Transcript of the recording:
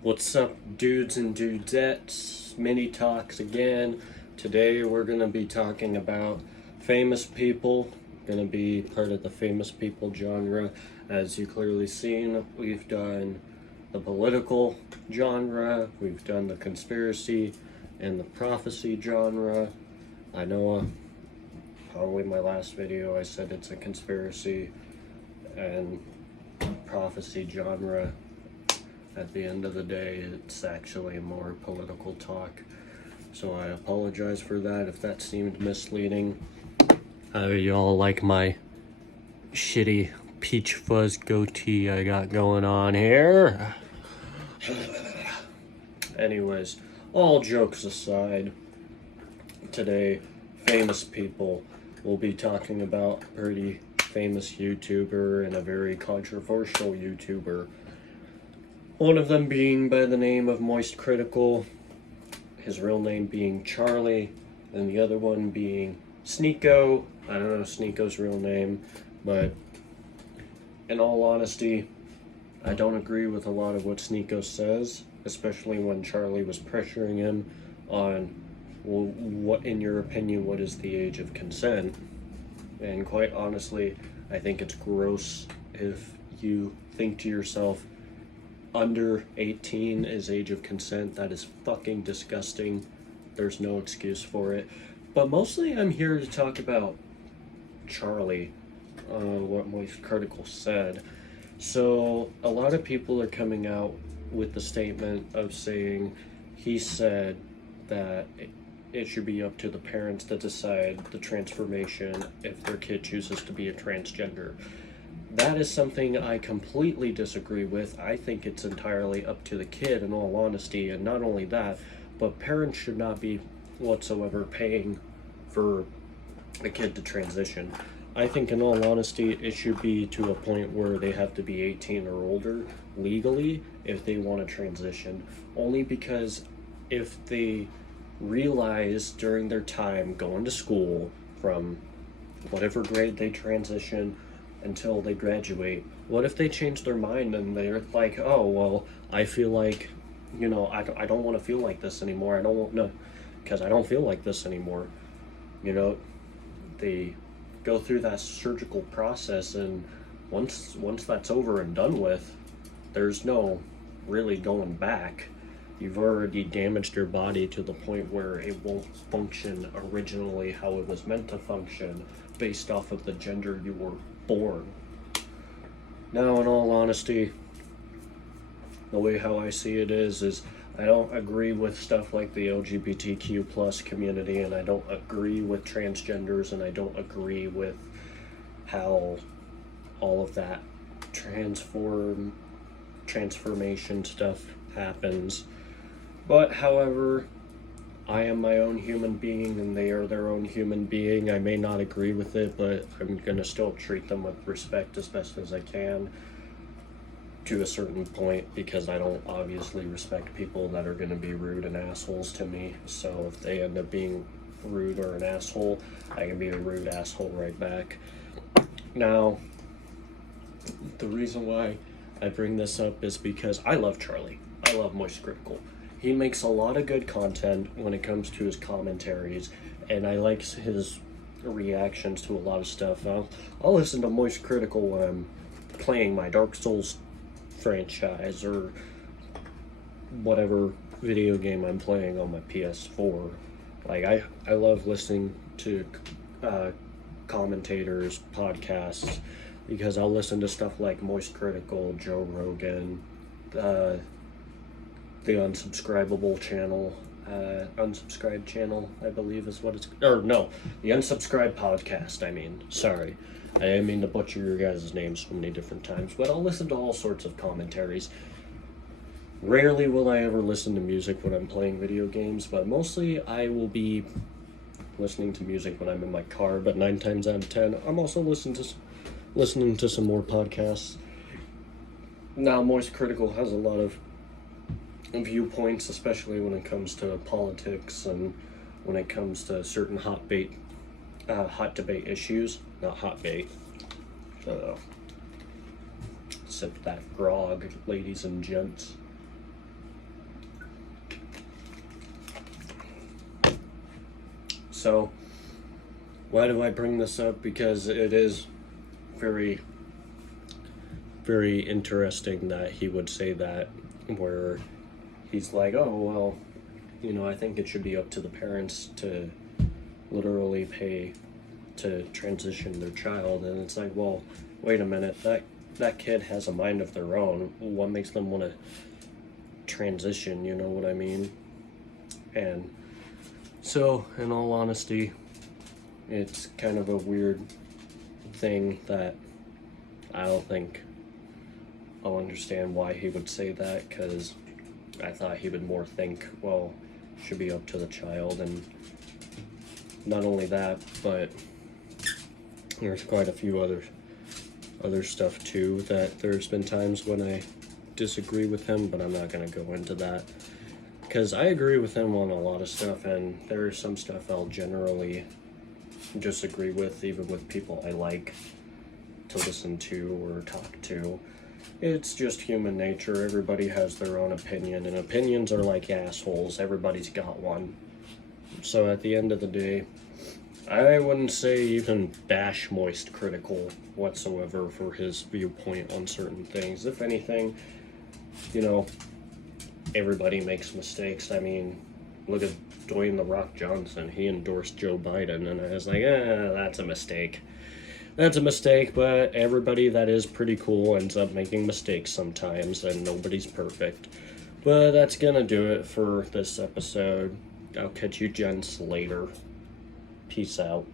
What's up, dudes and dudettes? Mini talks again. Today we're going to be talking about famous people. Going to be part of the famous people genre. As you clearly seen, we've done the political genre, we've done the conspiracy and the prophecy genre. I know probably my last video I said it's a conspiracy and prophecy genre. At the end of the day, it's actually more political talk. So I apologize for that if that seemed misleading. Y'all like my shitty peach fuzz goatee I got going on here? Anyways, all jokes aside, today, famous people. We'll be talking about a pretty famous YouTuber and a very controversial YouTuber. One of them being by the name of Moist Critical, his real name being Charlie, and the other one being Sneako. I don't know Sneako's real name, but in all honesty, I don't agree with a lot of what Sneako says, especially when Charlie was pressuring him on, well, what, in your opinion, what is the age of consent? And quite honestly, I think it's gross if you think to yourself, under 18 is age of consent. That is fucking disgusting. There's no excuse for it. But mostly I'm here to talk about Charlie, what Moist Critical said. So a lot of people are coming out with the statement of saying he said that it should be up to the parents to decide the transformation if their kid chooses to be a transgender. That is something I completely disagree with. I think it's entirely up to the kid, in all honesty, and not only that, but parents should not be whatsoever paying for a kid to transition. I think, in all honesty, it should be to a point where they have to be 18 or older legally if they want to transition. Only because if they realize during their time going to school from whatever grade they transition until they graduate, what if they change their mind and they're like, oh, well, I feel like, I don't want to feel like this anymore. I don't want to, because I don't feel like this anymore. They go through that surgical process, and once that's over and done with, there's no really going back. You've already damaged your body to the point where it won't function originally how it was meant to function based off of the gender you were born. Now, in all honesty, the way how I see it is I don't agree with stuff like the LGBTQ plus community, and I don't agree with transgenders, and I don't agree with how all of that transformation stuff happens. But however, I am my own human being and they are their own human being. I may not agree with it, but I'm gonna still treat them with respect as best as I can to a certain point, because I don't obviously respect people that are gonna be rude and assholes to me. So if they end up being rude or an asshole, I can be a rude asshole right back. Now, the reason why I bring this up is because I love Charlie. I love Moist Critical. He makes a lot of good content when it comes to his commentaries, and I like his reactions to a lot of stuff. I'll listen to Moist Critical when I'm playing my Dark Souls franchise or whatever video game I'm playing on my PS4. Like, I love listening to commentators, podcasts, because I'll listen to stuff like Moist Critical, Joe Rogan, the Unsubscribable channel, Unsubscribed channel, I believe is what it's, or no, the Unsubscribed podcast, sorry. I didn't mean to butcher your guys' names so many different times, but I'll listen to all sorts of commentaries. Rarely will I ever listen to music when I'm playing video games, but mostly I will be listening to music when I'm in my car, but 9 times out of 10, I'm also listening to some more podcasts. Now, Moist Critical has a lot of viewpoints, especially when it comes to politics and when it comes to certain hot debate issues. Not hot bait. Sip that grog, ladies and gents. So, why do I bring this up? Because it is very, very interesting that he would say that, where he's like, oh, well, I think it should be up to the parents to literally pay to transition their child. And it's like, well, wait a minute, that kid has a mind of their own. What makes them want to transition, you know what I mean? And so, in all honesty, it's kind of a weird thing that I don't think I'll understand why he would say that, because I thought he would more think, well, it should be up to the child. And not only that, but there's quite a few other stuff too, that there's been times when I disagree with him, but I'm not going to go into that, because I agree with him on a lot of stuff, and there's some stuff I'll generally disagree with, even with people I like to listen to or talk to. It's just human nature. Everybody has their own opinion, and opinions are like assholes. Everybody's got one. So at the end of the day, I wouldn't say even bash Moist critical whatsoever for his viewpoint on certain things. If anything, everybody makes mistakes. I mean, look at Dwayne "The Rock" Johnson. He endorsed Joe Biden, and I was like, that's a mistake. That's a mistake, but everybody that is pretty cool ends up making mistakes sometimes, and nobody's perfect. But that's gonna do it for this episode. I'll catch you gents later. Peace out.